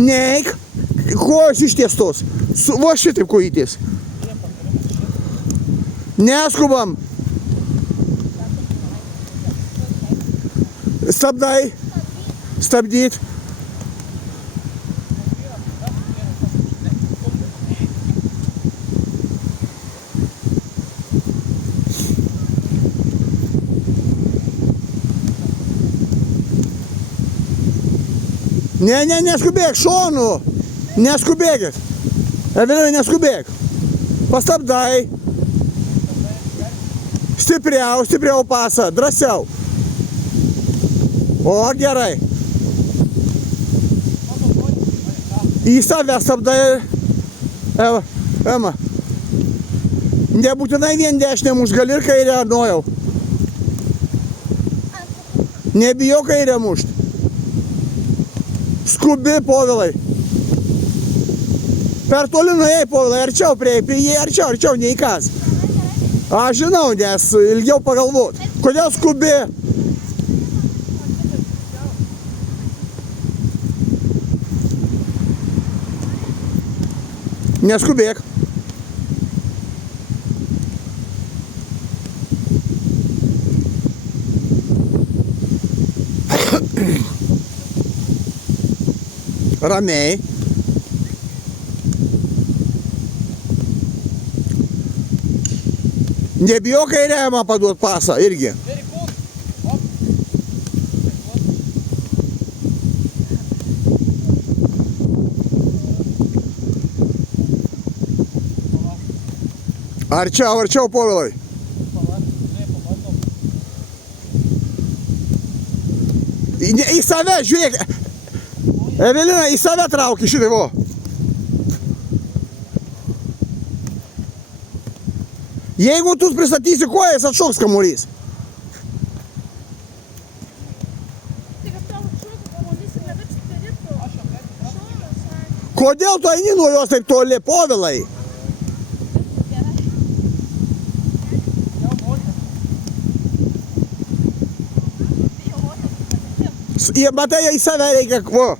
Neik, kojos ištiestos. Va šitaip kojytės. Neskubam. Stabdai. Stabdyt. Ne, neskubėk, šonu. Neskubėkit. Evelina, neskubėk. Pastabdai. Stipriau pasą, drąsiau. O, gerai. Į save stabdai. Ema. Nebūtinai vien dešinę mušt, gali ir kairę, nojau. Nebijau kairę mušt. Skubi, Povilai. Per toli nuėjai, Povilai, arčiau prie arčiau, neįkas. Aš žinau, nes ilgiau pagalvot. Kodėl skubi? Neskubėk. Ramiai. Nebijok kairiajam paduot pasą irgi. Arčiau, Povilai. Į save, žiūrėk. Evelina, į save trauki šitai, vo. Jeigu tu pristatysi kojas, atšoks kamuolys. Kodėl tu eini nuo jos taip toli, Povilai? Matai, į save reikia, vo.